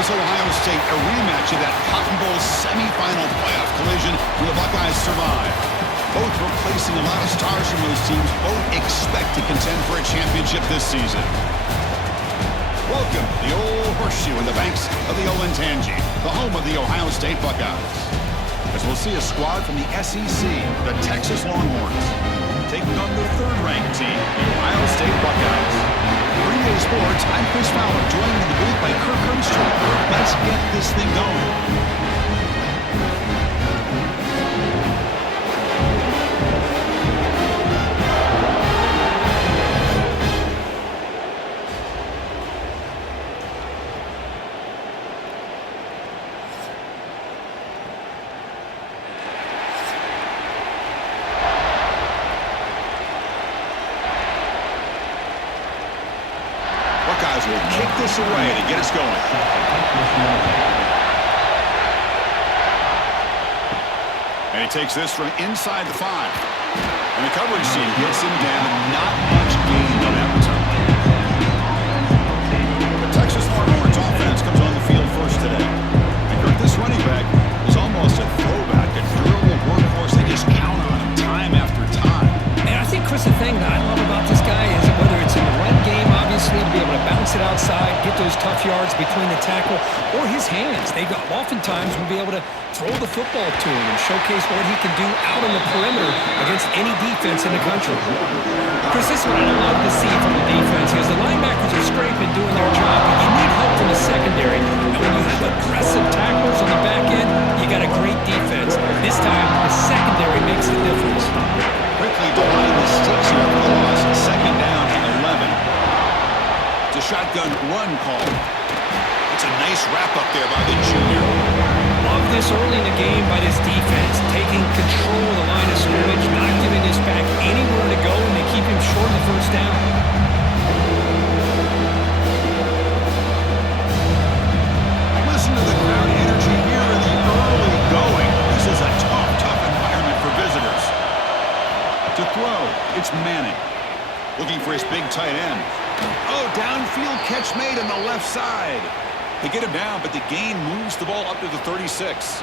Texas Ohio State, a rematch of that Cotton Bowl semifinal playoff collision where the Buckeyes survived. Both replacing a lot of stars from those teams. Both expect to contend for a championship this season. Welcome to the old horseshoe in the banks of the Olentangy, the home of the Ohio State Buckeyes. As we'll see a squad from the SEC, the Texas Longhorns, taking on the third-ranked team, the Ohio State Buckeyes. 3-Day Sports, I'm Chris Fowler, joined in the booth by Kirk Hermstrom. Let's get this thing going. Buckeyes will kick this away to get us going. And he takes this from inside the 5. And the coverage team gets him down. Not much gain on that return. The Texas Longhorns offense comes on the field first today. And Kirk, this running back is almost a throwback, a durable workhorse. They just count on him time after time. And I think, Chris, the thing that I love about this guy is whether it's in the run game, obviously, to be able to bounce it outside, get those tough yards between the tackle, or his hands. They oftentimes will be able to throw the football to him and showcase what he can do out on the perimeter against any defense in the country. Chris, this is what I love to see from the defense is the linebackers are scraping, doing their job, but you need help from the secondary. And when you have aggressive tacklers on the back end, you got a great defense. This time, the secondary makes the difference. Quickly behind the sticks here for the loss. Second down and 11. It's a shotgun run call. It's a nice wrap-up there by the junior. Love this early in the game by this defense, taking control of the line of scrimmage, not giving this back anywhere to go, and they keep him short of the first down. Listen to the crowd energy here in the early going. This is a tough environment for visitors. To throw, it's Manning. Looking for his big tight end. Oh, downfield catch made on the left side. They get him down, but the gain moves the ball up to the 36.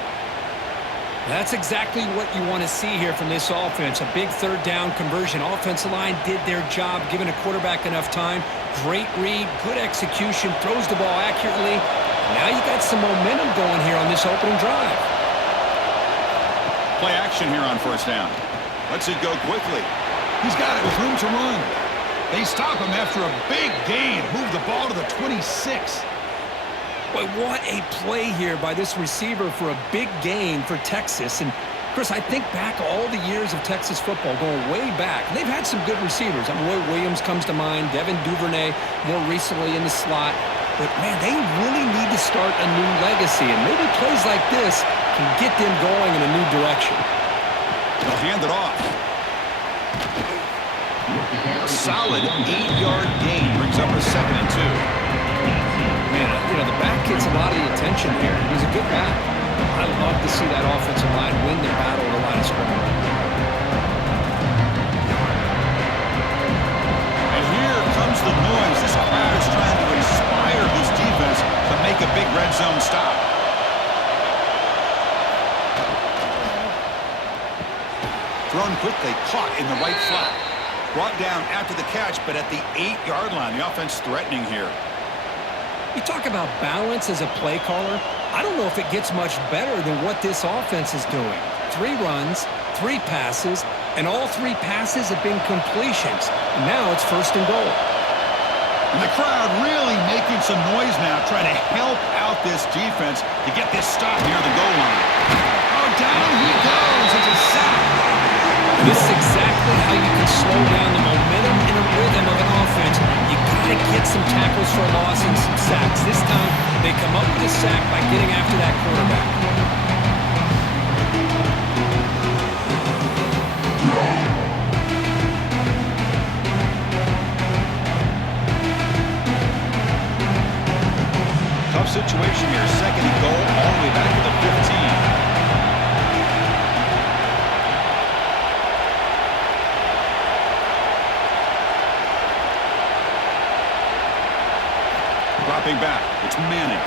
That's exactly what you want to see here from this offense. A big third down conversion. Offensive line did their job, giving a quarterback enough time. Great read, good execution, throws the ball accurately. Now you got some momentum going here on this opening drive. Play action here on first down. Lets it go quickly. He's got it with room to run. They stop him after a big gain. Move the ball to the 26. Boy, what a play here by this receiver for a big gain for Texas. And, Chris, I think back all the years of Texas football, going way back. They've had some good receivers. Roy Williams comes to mind, Devin Duvernay more recently in the slot. But, man, they really need to start a new legacy. And maybe plays like this can get them going in a new direction. They'll hand it off. Solid 8-yard gain brings up a 2nd and 2. Man, the back gets a lot of the attention here. He's a good back. I love to see that offensive line win their battle at the line of scrimmage. And here comes the noise. This crowd is trying to inspire this defense to make a big red zone stop. Thrown quickly, caught in the right flat. Brought down after the catch, but at the 8-yard line. The offense threatening here. You talk about balance as a play caller. I don't know if it gets much better than what this offense is doing. 3 runs, 3 passes, and all 3 passes have been completions. And now it's 1st and goal. And the crowd really making some noise now, trying to help out this defense to get this stop near the goal line. Oh, down he goes. It's a sack. This is exactly how you can slow down the momentum and a rhythm of an offense. You got to get some tackles for a loss and some sacks. This time, they come up with a sack by getting after that quarterback. Tough situation here. 2nd and goal, all the way back to the 15. Dropping back, it's Manning.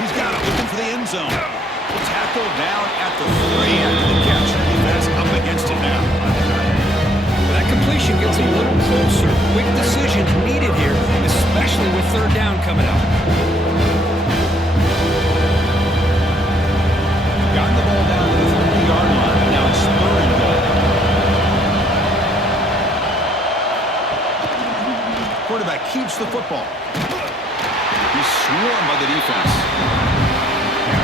He's got it, looking for the end zone. Tackle down at the 3 after the catch. Defense up against it now. That completion gets a little closer. Quick decisions needed here, especially with third down coming up. Got the ball down to the 30-yard line. Now it's third and goal. Quarterback keeps the football. He's swarmed by the defense.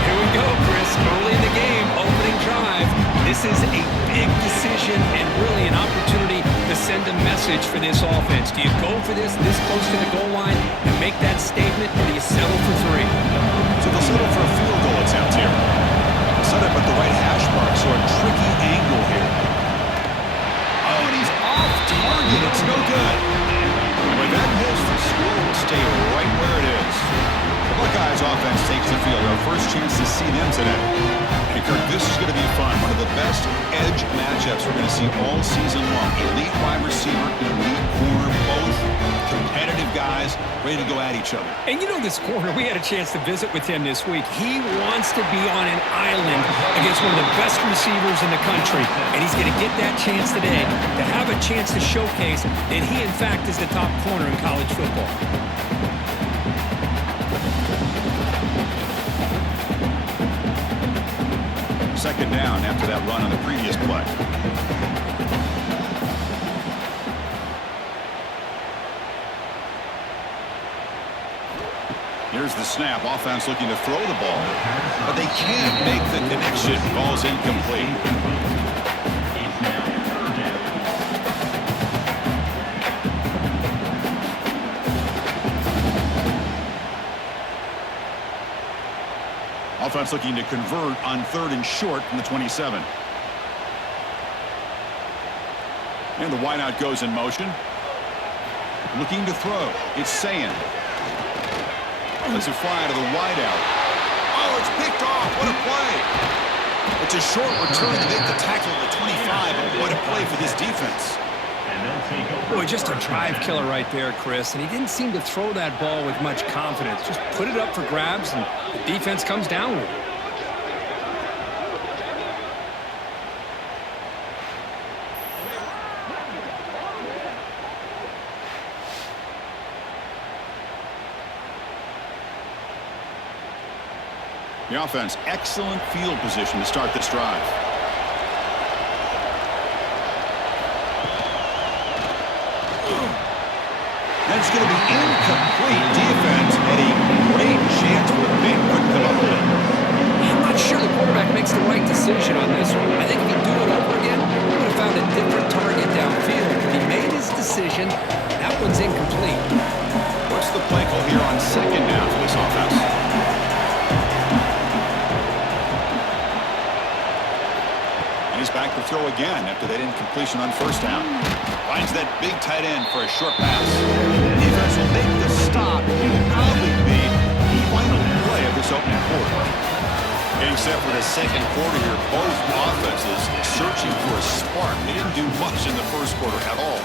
Here we go, Chris. Early in the game, opening drive. This is a big decision and really an opportunity to send a message for this offense. Do you go for this close to the goal line and make that statement, or do you settle for 3? So they'll settle for a field goal attempt here. Set up at the right hash mark, so a tricky angle here. Oh, and he's off target. It's no good. With that miss, the score will stay right where it is. The Buckeyes offense takes the field. Our first chance to see them today. Hey, Kirk, this is going to be fun. One of the best edge matchups we're going to see all season long. Elite wide receiver, elite corner, both competitive guys ready to go at each other. And you know this corner, we had a chance to visit with him this week. He wants to be on an island against one of the best receivers in the country. And he's going to get that chance today to have a chance to showcase that he, in fact, is the top corner in college football. Second down after that run on the previous play. Here's the snap. Offense looking to throw the ball, but they can't make the connection. Ball's incomplete. Offense looking to convert on 3rd and short from the 27. And the wideout goes in motion. Looking to throw. It's Sayin. Let's fly to the wideout. Oh, it's picked off. What a play. It's a short return to make the tackle at the 25. But what a play for this defense. Boy, just a drive killer right there, Chris. And he didn't seem to throw that ball with much confidence. Just put it up for grabs, and the defense comes down with it. The offense, excellent field position to start this drive. That's going to be incomplete. Defense had a great chance for a big quick come up with it. I'm not sure the quarterback makes the right decision on this one. I think if he'd do it over again, he would have found a different target downfield. If he made his decision, that one's incomplete. What's the play call here on second down for this offense? And he's back to throw again after that incompletion on first down. Finds that big tight end for a short pass. Defense will make the stop. It will probably be the final play of this opening quarter. Getting set for the second quarter here, both offenses searching for a spark. They didn't do much in the first quarter at all.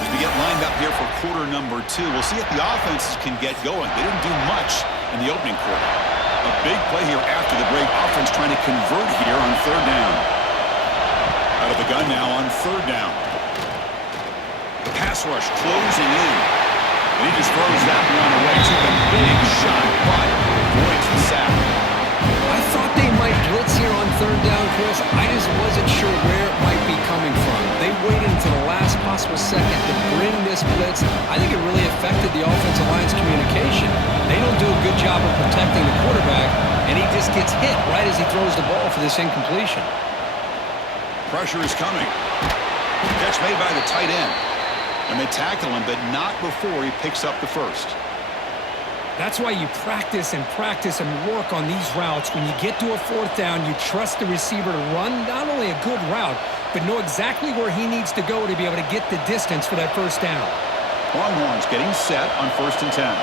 As we get lined up here for quarter number 2, we'll see if the offenses can get going. They didn't do much in the opening quarter. A big play here after the break. Offense trying to convert here on third down. Out of the gun now on third down. The pass rush closing in. And he just throws that one away. Took a big shot, but avoids the sack. I thought they might blitz here on third down, Chris. I just wasn't sure where it might be coming from. They waited until the last possible second to bring this blitz. I think it really affected the offensive line's communication. They don't do a good job of protecting the quarterback, and he just gets hit right as he throws the ball for this incompletion. Pressure is coming. Catch made by the tight end. And they tackle him, but not before he picks up the first. That's why you practice and work on these routes. When you get to a fourth down, you trust the receiver to run not only a good route, but know exactly where he needs to go to be able to get the distance for that first down. Longhorns getting set on 1st and 10.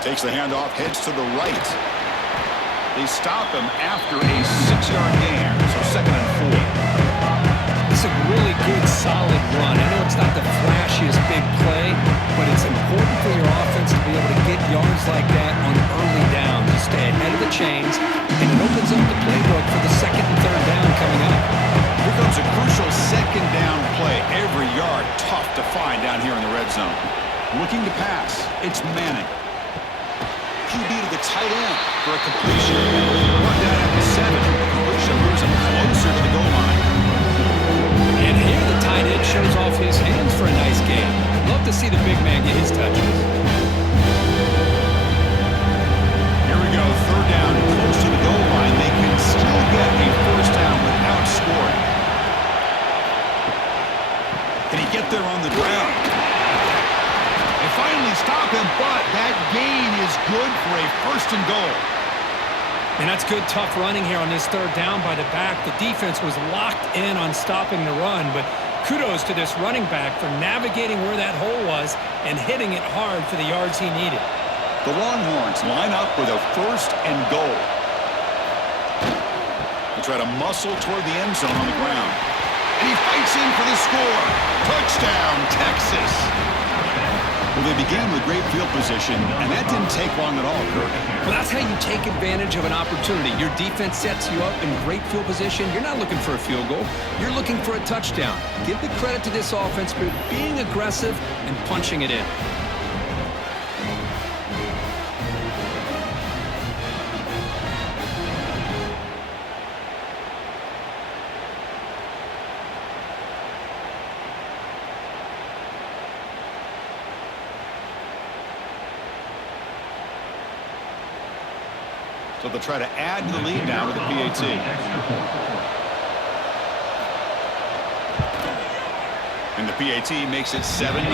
Takes the handoff, heads to the right. They stop him after a 6-yard gain, so 2nd and 4. good, solid run. I know it's not the flashiest big play, but it's important for your offense to be able to get yards like that on early downs. You stay ahead of the chains, and it opens up the playbook for the second and third down coming up. Here comes a crucial second down play. Every yard tough to find down here in the red zone. Looking to pass. It's Manning. QB to the tight end for a completion. Brought down at the 7. Completion moves him closer to the goal line. And here the tight end shows off his hands for a nice game. Love to see the big man get his touches. Here we go. Third down, close to the goal line. They can still get a first down without scoring. Can he get there on the ground? They finally stop him, but that gain is good for a first and goal. And that's good, tough running here on this third down by the back. The defense was locked in on stopping the run, but kudos to this running back for navigating where that hole was and hitting it hard for the yards he needed. The Longhorns line up with a first and goal. They try to muscle toward the end zone on the ground. And he fights in for the score. Touchdown, Texas. Well, they began with great field position, and that didn't take long at all, Kirk. Well, that's how you take advantage of an opportunity. Your defense sets you up in great field position. You're not looking for a field goal. You're looking for a touchdown. Give the credit to this offense for being aggressive and punching it in. So they'll try to add to the lead now with the PAT. And the PAT makes it 7-0.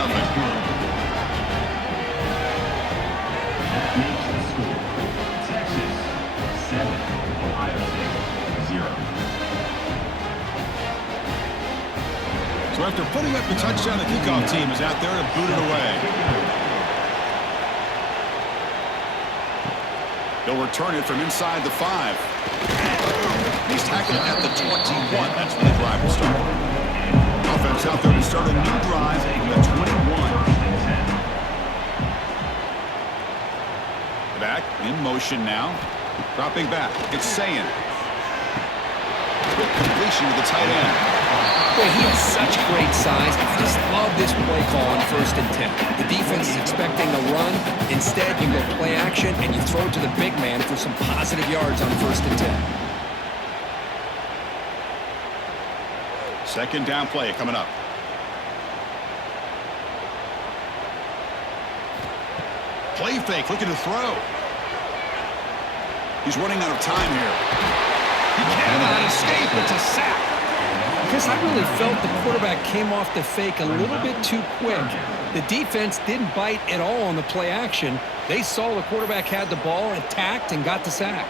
Texas 7, Ohio State 0. So after putting up the touchdown, the kickoff team is out there to boot it away. They'll return it from inside the 5. He's tackled at the 21. That's when the drive will start. Offense out there to start a new drive from the 21. Back in motion now. Dropping back. It's Sayin. Quick completion to the tight end. Boy, he has such great size. I just love this play call on 1st and 10. The defense is expecting a run. Instead, you go play action, and you throw it to the big man for some positive yards on 1st and 10. Second down play coming up. Play fake, looking to throw. He's running out of time here. He cannot escape. It's a sack. Because I really felt the quarterback came off the fake a little bit too quick. The defense didn't bite at all on the play action. They saw the quarterback had the ball, attacked, and got the sack.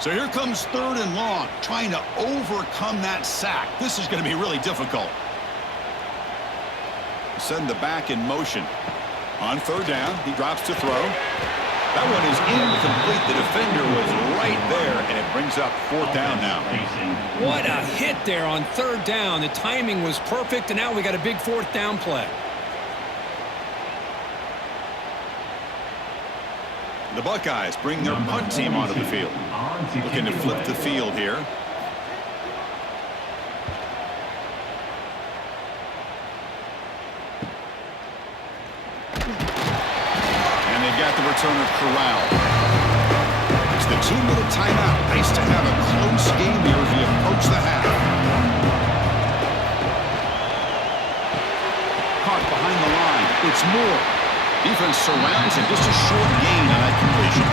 So here comes 3rd and long, trying to overcome that sack. This is going to be really difficult. Send the back in motion. On 3rd down, he drops to throw. That one is incomplete. The defender was right there, and it brings up 4th down now. What a hit there on 3rd down. The timing was perfect, and now we got a big 4th down play. The Buckeyes bring their punt team onto the field. Looking to flip the field here. And they've got the returner corralled. It's the 2-minute timeout. Nice to have a close game here as we approach the half. Caught behind the line. It's Moore. Defense surrounds him. Just a short gain on that completion.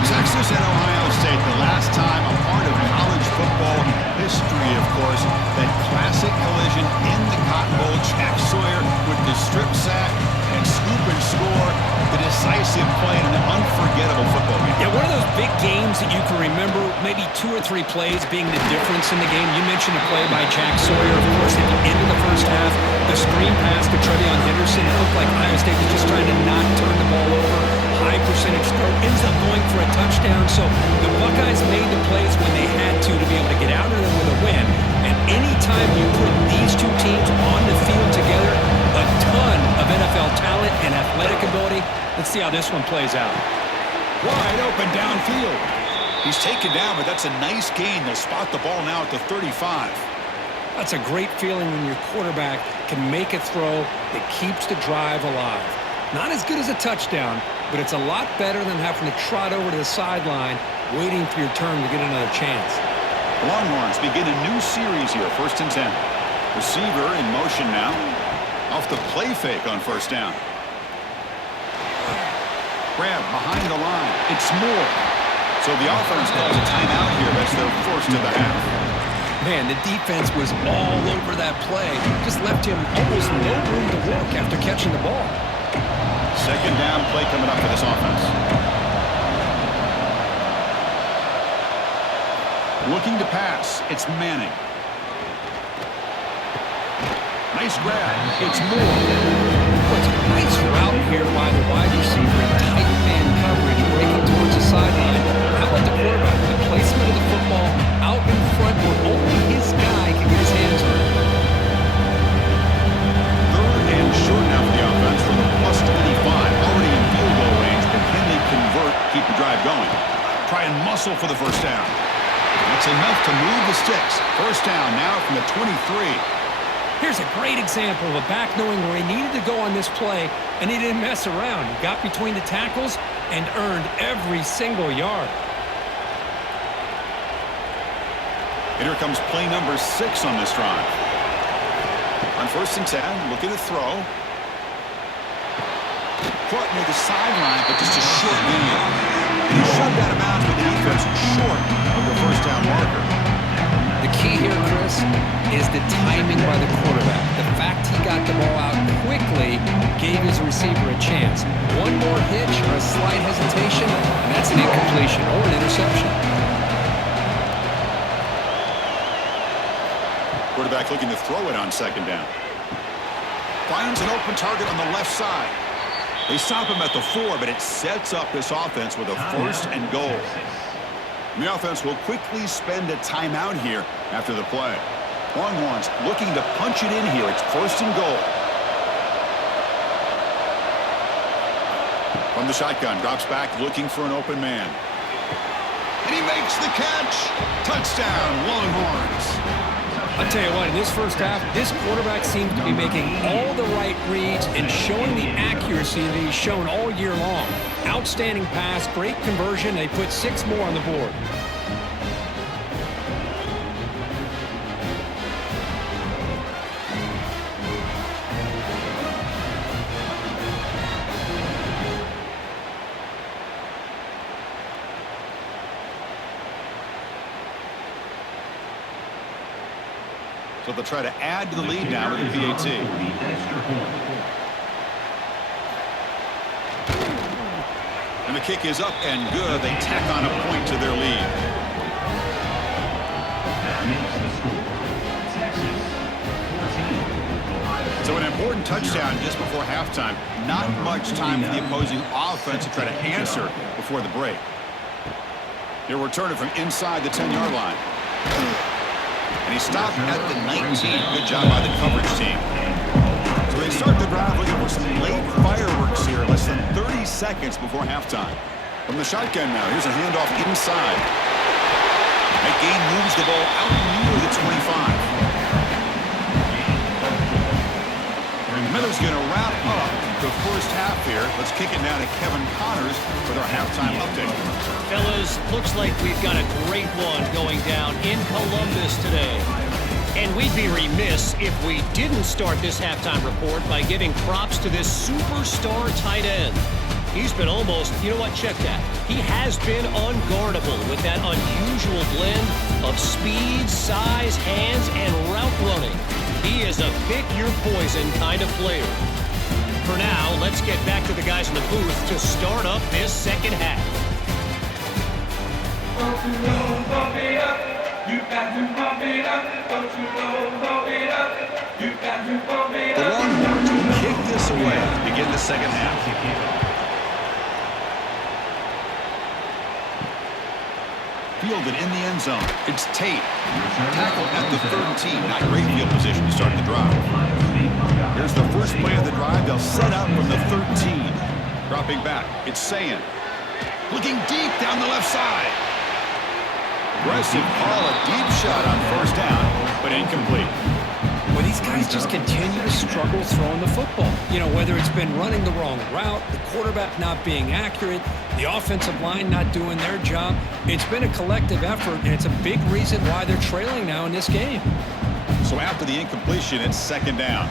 Texas and Ohio State, the last time a part of college football history, of course, that classic collision in the Cotton Bowl. Jack Sawyer with the strip sack and scoop and score. The decisive play in an unforgettable football game. Yeah, one of those big games that you can remember, maybe 2 or 3 plays being the difference in the game. You mentioned a play by Jack Sawyer, of course, at the end of the first half. The screen pass to Trevion Henderson. It looked like Ohio State was just trying to not turn the ball over. High percentage throw, ends up going for a touchdown. So the Buckeyes made the plays when they had to be able to get out of them with a win. And anytime you put these two teams on the field together, a ton of NFL talent and athletic ability. Let's see how this one plays out. Wide open downfield. He's taken down, but that's a nice gain. They'll spot the ball now at the 35. That's a great feeling when your quarterback can make a throw that keeps the drive alive. Not as good as a touchdown, but it's a lot better than having to trot over to the sideline, waiting for your turn to get another chance. Longhorns begin a new series here, 1st and 10. Receiver in motion now. Off the play fake on 1st down. Grab behind the line. It's Moore. So the offense calls a timeout here. That's their first of the half. Man, the defense was all over that play. Just left him almost no room to work after catching the ball. 2nd down play coming up for this offense. Looking to pass. It's Manning. Nice grab. It's Moore. What's a nice route here by the wide receiver in tight man coverage, breaking towards the sideline. How about the quarterback? The placement of the football out in front where only his guy can get his hands on it. 3rd and short now for the offense from the +25. Already in field goal range, but can they convert, keep the drive going? Try and muscle for the 1st down. That's enough to move the sticks. 1st down now from the 23. Here's a great example of a back knowing where he needed to go on this play, and he didn't mess around. He got between the tackles and earned every single yard. And here comes play number 6 on this drive. On 1st and 10, looking to throw. Caught near the sideline, but just a short gain. And he shoved out of bounds with the defense short of the 1st down marker. The key here, Chris, is the timing by the quarterback. The fact he got the ball out quickly gave his receiver a chance. One more hitch or a slight hesitation, and that's an incompletion or an interception. Quarterback looking to throw it on 2nd down. Finds an open target on the left side. They stop him at the 4, but it sets up this offense with a 1st and goal. And the offense will quickly spend a timeout here after the play. Longhorns looking to punch it in here. It's 1st and goal. From the shotgun, drops back looking for an open man. And he makes the catch. Touchdown, Longhorns. I'll tell you what, in this 1st half, this quarterback seems to be making all the right reads and showing the accuracy that he's shown all year long. Outstanding pass, great conversion. They put 6 more on the board. So they'll try to add to the lead now with the PAT. And the kick is up and good. They tack on a point to their lead. So an important touchdown just before halftime. Not much time for the opposing offense to try to answer before the break. He'll return it from inside the 10-yard line. And he stopped at the 19. Good job by the coverage team. So they start the drive looking for some late fireworks here. Less than 30 seconds before halftime. From the shotgun now, here's a handoff inside. That gain moves the ball out near the 25. Miller's going to wrap up the 1st half here. Let's kick it now to Kevin Connors with our halftime update. Fellas, looks like we've got a great one going down in Columbus today. And we'd be remiss if we didn't start this halftime report by giving props to this superstar tight end. He's been almost, you know what, check that. He has been unguardable with that unusual blend of speed, size, hands, and route running. He is a pick-your-poison kind of player. for now, let's get back to the guys in the booth to start up this second half. Don't you know, pump it up. You got to pump it up. Don't you know, pump it up. You got to pump it The up. Longhorns will kick this away to begin the second half. Fielded in the end zone. It's Tate. Tackle at the 13. Not great field position to start the drive. Here's the first play of the drive. They'll set up from the 13. Dropping back. It's Sayin. Looking deep down the left side. Aggressive call, a deep shot on first down, but incomplete. Well, these guys just continue to struggle throwing the football. You know, whether it's been running the wrong route, the quarterback not being accurate, the offensive line not doing their job. It's been a collective effort, and it's a big reason why they're trailing now in this game. So after the incompletion, it's second down.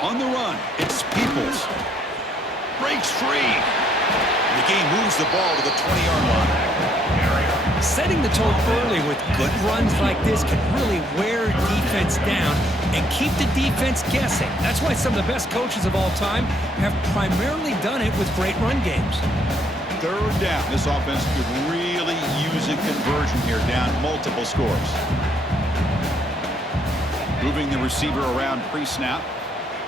On the run, it's Peoples. Breaks free. The game moves the ball to the 20-yard line. Setting the tone early with good runs like this can really wear defense down and keep the defense guessing. That's why some of the best coaches of all time have primarily done it with great run games. Third down. This offense could really use a conversion here, down multiple scores. Moving the receiver around pre-snap.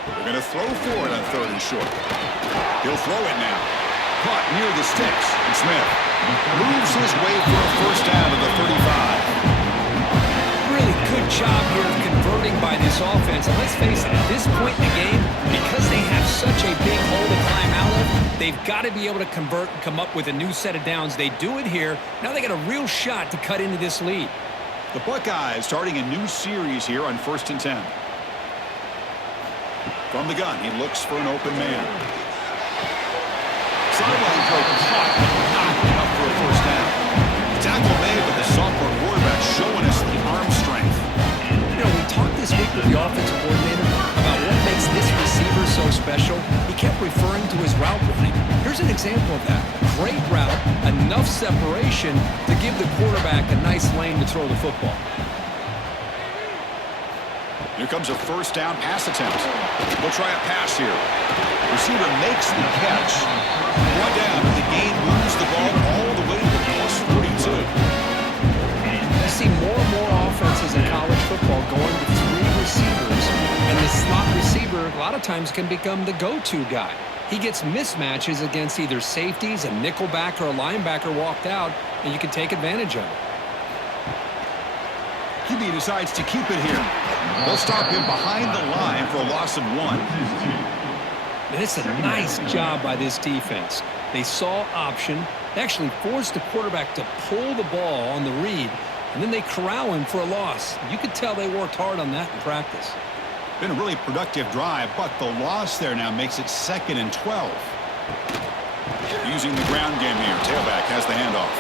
They're going to throw for it on third and short. He'll throw it now. Caught near the sticks. And Smith moves his way for a first down to the 35. Really good job here of converting by this offense. And let's face it, at this point in the game, because they have such a big hole to climb out of, they've got to be able to convert and come up with a new set of downs. They do it here. Now they got a real shot to cut into this lead. The Buckeyes starting a new series here on 1st and 10. From the gun, he looks for an open man. Sideline throw caught, but not enough for a first down. Tackle made, but the sophomore quarterback showing us the arm strength. You know, we talked this week with the offensive coordinator about what makes this receiver so special. He kept referring to his route running. Here's an example of that. Great route, enough separation to give the quarterback a nice lane to throw the football. Here comes a first down pass attempt. We'll try a pass here. Receiver makes the catch. One down, but the game moves the ball all the way to the +42. You see more and more offenses in college football going to 3 receivers, and the slot receiver a lot of times can become the go-to guy. He gets mismatches against either safeties, a nickelback, or a linebacker walked out, and you can take advantage of it. QB decides to keep it here. They'll stop him behind the line for a loss of 1. And it's a nice job by this defense. They saw option. They actually forced the quarterback to pull the ball on the read, and then they corral him for a loss. You could tell they worked hard on that in practice. Been a really productive drive, but the loss there now makes it 2nd and 12. Using the ground game here. Tailback has the handoff.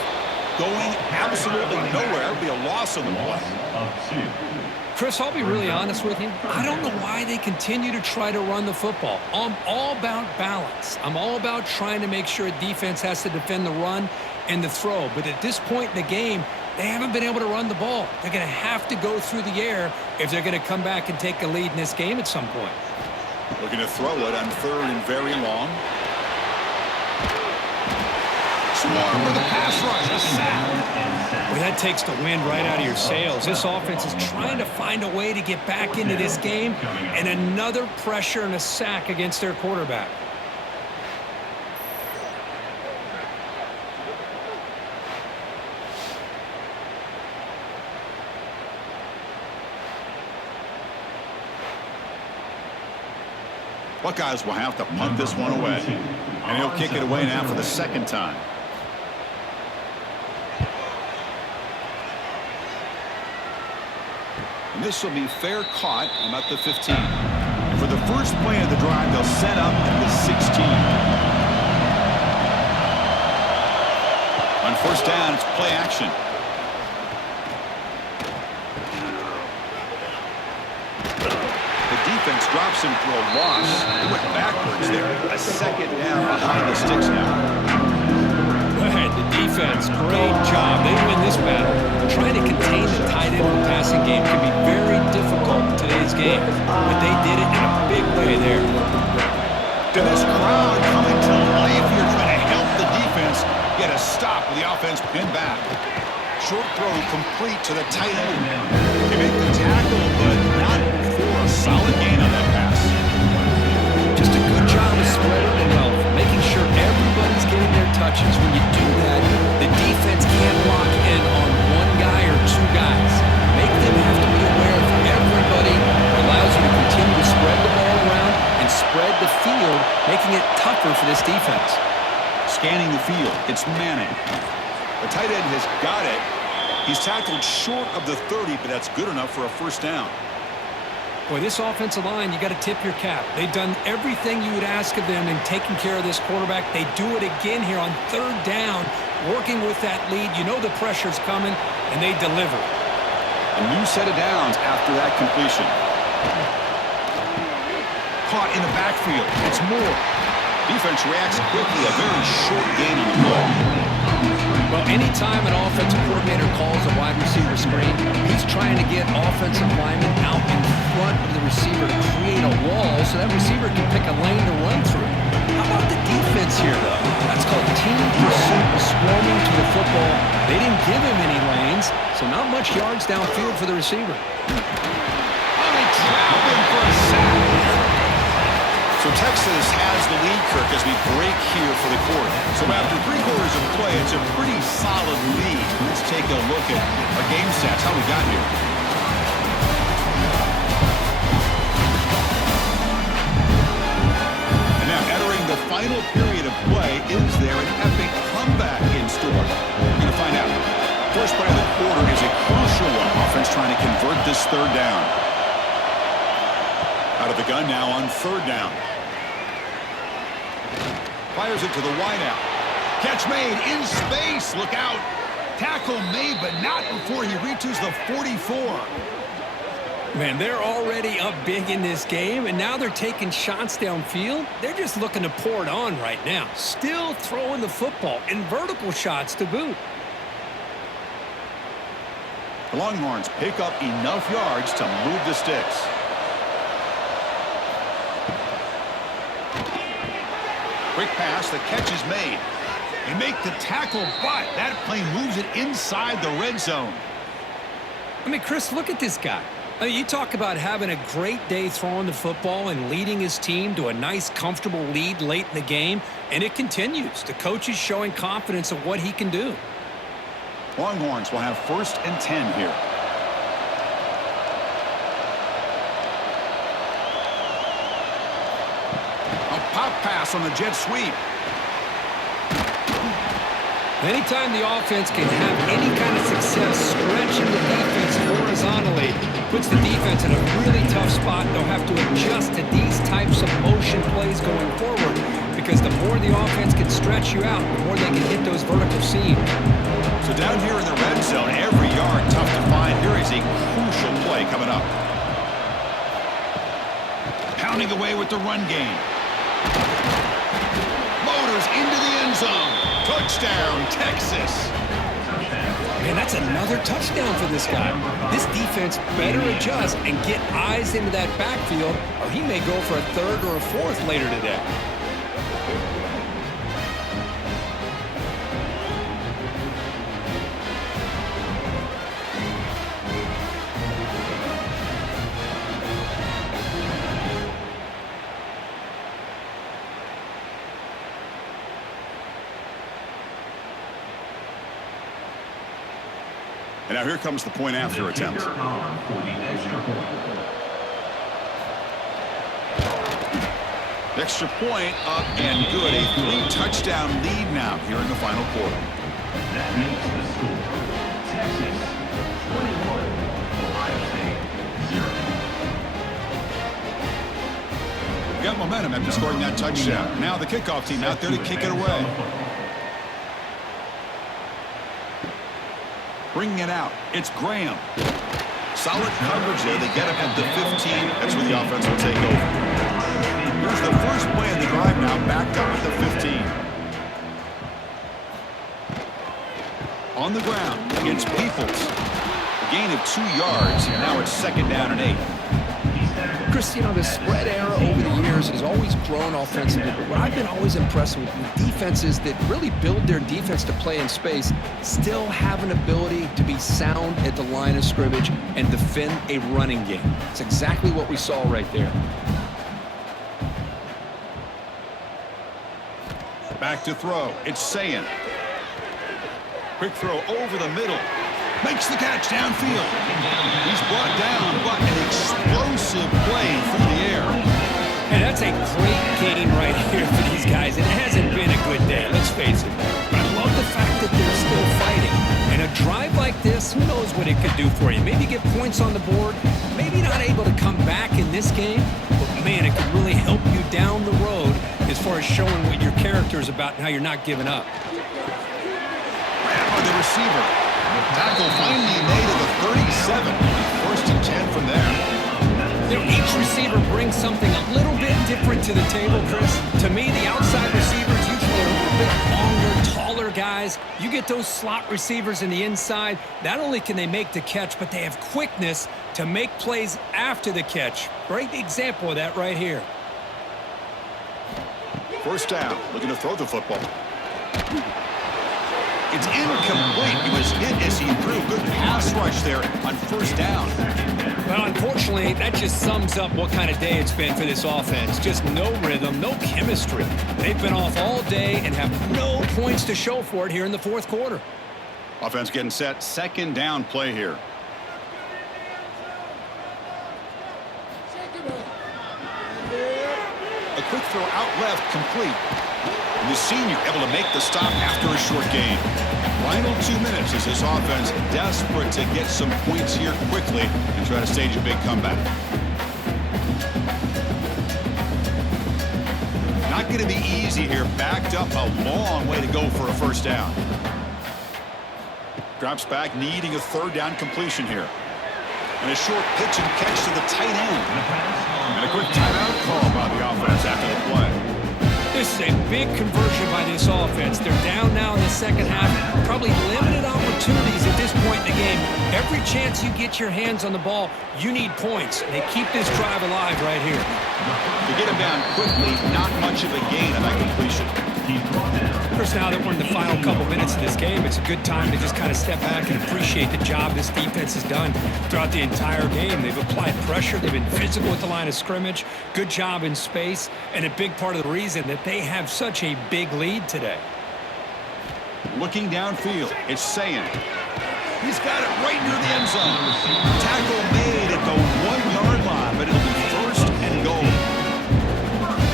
Going absolutely nowhere. That would be a loss on the play. Chris, I'll be really honest with you. I don't know why they continue to try to run the football. I'm all about balance. I'm all about trying to make sure a defense has to defend the run and the throw. But at this point in the game, they haven't been able to run the ball. They're going to have to go through the air if they're going to come back and take a lead in this game at some point. Looking to throw it on 3rd and very long. Swarm with a pass rush. A sack. Well, that takes the wind right out of your sails. This offense is trying to find a way to get back into this game, and another pressure and a sack against their quarterback. Buckeyes will have to punt this one away. And he'll kick it away now for the 2nd time. And this will be fair caught about the 15. And for the first play of the drive, they'll set up at the 16. On first down, it's play action. The defense drops him for a loss. He went backwards there. A 2nd down behind the sticks now. Go ahead, the defense, great job. They win this battle. Trying to contain the tight end in the passing game can be very difficult result in today's game, but they did it in a big way there. To this crowd coming to life here, trying to help the defense get a stop with the offense pinned back. Short throw complete to the tight end. They make the tackle, but not for a solid gain on that pass. Just a good job of spreading the wealth, making sure everybody's getting their touches. When you do that, the defense can't lock in on one guy or two guys. Make them have to be aware of everybody. It allows you to continue to spread the ball around and spread the field, making it tougher for this defense. Scanning the field, it's Manning. The tight end has got it. He's tackled short of the 30, but that's good enough for a first down. Boy, this offensive line, you got to tip your cap. They've done everything you would ask of them in taking care of this quarterback. They do it again here on third down, working with that lead. You know the pressure's coming, and they deliver. A new set of downs after that completion. Caught in the backfield. It's Moore. Defense reacts quickly. A very short gain on the play. Well, anytime an offensive coordinator calls a wide receiver screen, he's trying to get offensive linemen out in front of the receiver to create a wall so that receiver can pick a lane to run through. How about the defense here, though? That's called team pursuit, swarming to the football. They didn't give him any lanes, so not much yards downfield for the receiver. Oh, they trap him for a sack. So Texas has the lead, Kirk, as we break here for the quarter. So after 3 quarters of play, it's a pretty solid lead. Let's take a look at our game stats, how we got here. And now entering the final period of play, is there an epic comeback in store? We're going to find out. First play of the quarter is a crucial one. Offense trying to convert this third down. Out of the gun now on third down. Fires it to the wideout. Catch made in space. Look out. Tackle made, but not before he reaches the 44. Man, they're already up big in this game, and now they're taking shots downfield. They're just looking to pour it on right now. Still throwing the football, and vertical shots to boot. The Longhorns pick up enough yards to move the sticks. Quick pass, the catch is made. They make the tackle, but that play moves it inside the red zone. I mean, Chris, look at this guy. I mean, you talk about having a great day throwing the football and leading his team to a nice, comfortable lead late in the game, and it continues. The coach is showing confidence of what he can do. Longhorns will have 1st and 10 here. Pop pass on the jet sweep. Anytime the offense can have any kind of success stretching the defense horizontally, puts the defense in a really tough spot. They'll have to adjust to these types of motion plays going forward because the more the offense can stretch you out, the more they can hit those vertical seams. So down here in the red zone, every yard tough to find. Here is a crucial play coming up. Pounding away with the run game. Motors into the end zone. Touchdown, Texas. Man, that's another touchdown for this guy. This defense better adjust and get eyes into that backfield, or he may go for a 3rd or a 4th later today. And now here comes the point after attempt. Extra point up and good. A 3-touchdown lead now here in the final quarter. That makes the score Texas 21, Ohio State 0. Got momentum after scoring that touchdown. Now the kickoff team out there to kick it away. Bringing it out. It's Graham. Solid coverage there. They get him at the 15. That's where the offense will take over. Here's the first play of the drive now. Back up at the 15. On the ground against Peoples. gain of 2 yards. Now it's 2nd down and 8. Chris, you know, the spread era over the years has always grown offensively, but what I've been always impressed with defenses that really build their defense to play in space still have an ability to be sound at the line of scrimmage and defend a running game. It's exactly what we saw right there. Back to throw. It's Sayin. Quick throw over the middle. Makes the catch downfield. He's brought down, but an explosive play through the air. And that's a great gain right here for these guys. It hasn't been a good day, let's face it. But I love the fact that they're still fighting. And a drive like this, who knows what it could do for you. Maybe get points on the board. Maybe not able to come back in this game. But, man, it could really help you down the road as far as showing what your character is about and how you're not giving up. By the receiver. Tackle finally made at the 37. 1st and 10 from there. You know, each receiver brings something a little bit different to the table, Chris. To me, the outside receivers usually are a little bit longer, taller guys. You get those slot receivers in the inside, not only can they make the catch, but they have quickness to make plays after the catch. Great example of that right here. 1st down. Looking to throw the football. It's incomplete. He was hit as he threw. Good pass rush there on 1st down. Well, unfortunately, that just sums up what kind of day it's been for this offense. Just no rhythm, no chemistry. They've been off all day and have no points to show for it here in the 4th quarter. Offense getting set. 2nd down play here. A quick throw out left, complete. And the senior able to make the stop after a short gain. Final 2 minutes as this offense desperate to get some points here quickly and try to stage a big comeback. Not going to be easy here. Backed up a long way to go for a 1st down. Drops back, needing a 3rd down completion here. And a short pitch and catch to the tight end. And a quick timeout call by the offense after the play. This is a big conversion by this offense. They're down now in the 2nd half. Probably limited opportunities at this point in the game. Every chance you get your hands on the ball, you need points. They keep this drive alive right here. To get him down quickly, not much of a gain on that completion. Chris, now that we're in the final couple minutes of this game, it's a good time to just kind of step back and appreciate the job this defense has done throughout the entire game. They've applied pressure. They've been physical at the line of scrimmage. Good job in space, and a big part of the reason that they have such a big lead today. Looking downfield, it's Sayin. He's got it right near the end zone. Tackle made at the 1-yard line, but it'll be 1st and goal.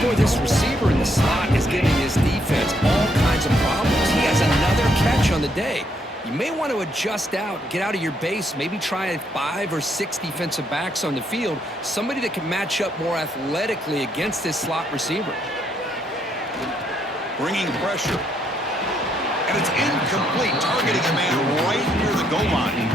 Boy, this receiver in the slot is giving his defense all kinds of problems. He has another catch on the day. You may want to adjust out, get out of your base, maybe try 5 or 6 defensive backs on the field, somebody that can match up more athletically against this slot receiver. Bringing pressure. And it's incomplete, targeting a man right near the goal line.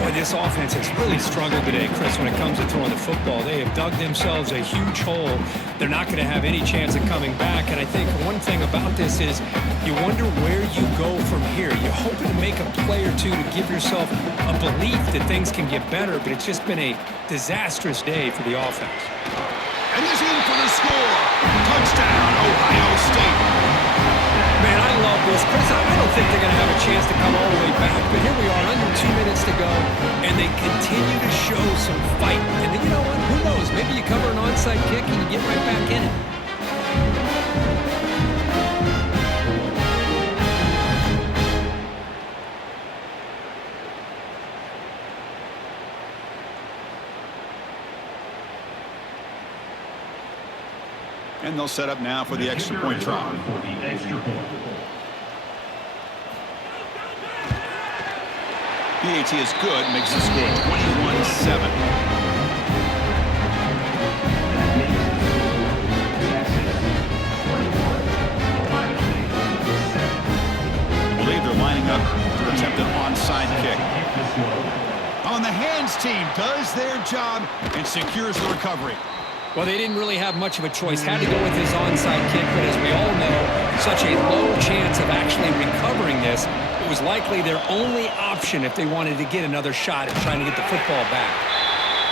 Boy, this offense has really struggled today, Chris, when it comes to throwing the football. They have dug themselves a huge hole. They're not going to have any chance of coming back. And I think one thing about this is you wonder where you go from here. You're hoping to make a play or two to give yourself a belief that things can get better, but it's just been a disastrous day for the offense. And he's in for the score. Touchdown, Ohio State. Man, I love this. Chris, I don't think they're going to have a chance to come all the way back, but here we are, under 2 minutes to go, and they continue to show some fight. And you know what? Who knows? Maybe you cover an onside kick and you get right back in it. And they'll set up now for the extra point try. PAT is good, makes the score 21-7. I believe they're lining up to attempt an onside kick. On the hands team does their job and secures the recovery. Well, they didn't really have much of a choice. Had to go with his onside kick, but as we all know, such a low chance of actually recovering this. It was likely their only option if they wanted to get another shot at trying to get the football back.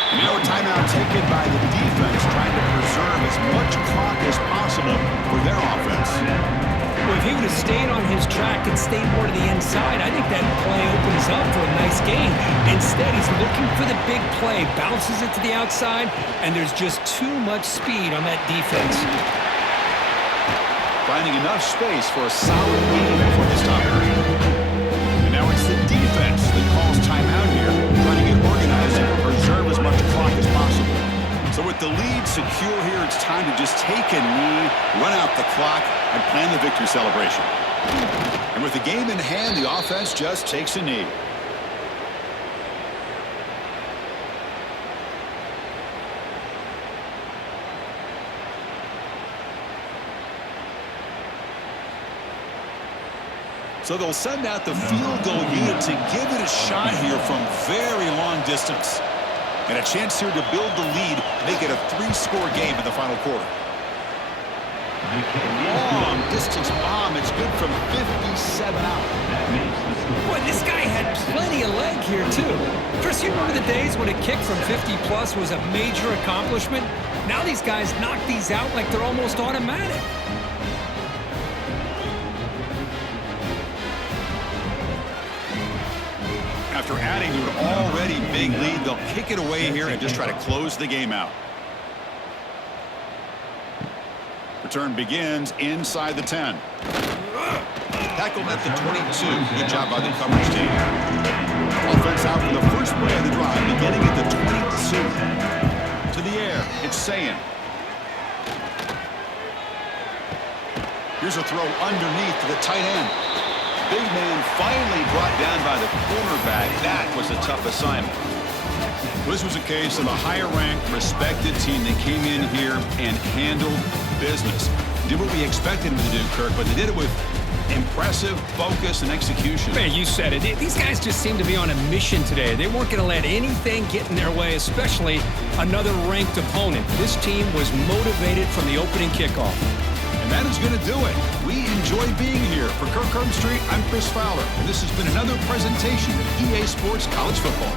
And now a timeout taken by the defense, trying to preserve as much clock as possible for their offense. Well, if he would have stayed on his track and stayed more to the inside, I think that play opens up for a nice game. Instead, he's looking for the big play, bounces it to the outside, and there's just too much speed on that defense. Finding enough space for a solid game before they stop it. And now it's the defense that calls timeout here, trying to get organized and preserve as much clock as possible. So with the lead secure here, it's time to just take a knee, run out the clock, and plan the victory celebration. And with the game in hand, the offense just takes a knee. So they'll send out the field goal unit to give it a shot here from very long distance. And a chance here to build the lead, make it a 3-score game in the final quarter. Long distance bomb. It's good from 57 out. Boy, this guy had plenty of leg here, too. Chris, you remember the days when a kick from 50-plus was a major accomplishment? Now these guys knock these out like they're almost automatic. After adding to an already big lead, they'll kick it away here and just try to close the game out. Return begins inside the 10. Tackled at the 22. Good job by the coverage team. Offense out for the first play of the drive, beginning at the 22. To the air, it's Sayin. Here's a throw underneath to the tight end. Big man finally brought down by the cornerback. That was a tough assignment. This was a case of a higher-ranked, respected team that came in here and handled business. Did what we expected them to do, Kirk, but they did it with impressive focus and execution. Man, you said it. These guys just seem to be on a mission today. They weren't going to let anything get in their way, especially another ranked opponent. This team was motivated from the opening kickoff. And that is going to do it. We enjoy being here. For Kirk Street, I'm Chris Fowler, and this has been another presentation of EA Sports College Football.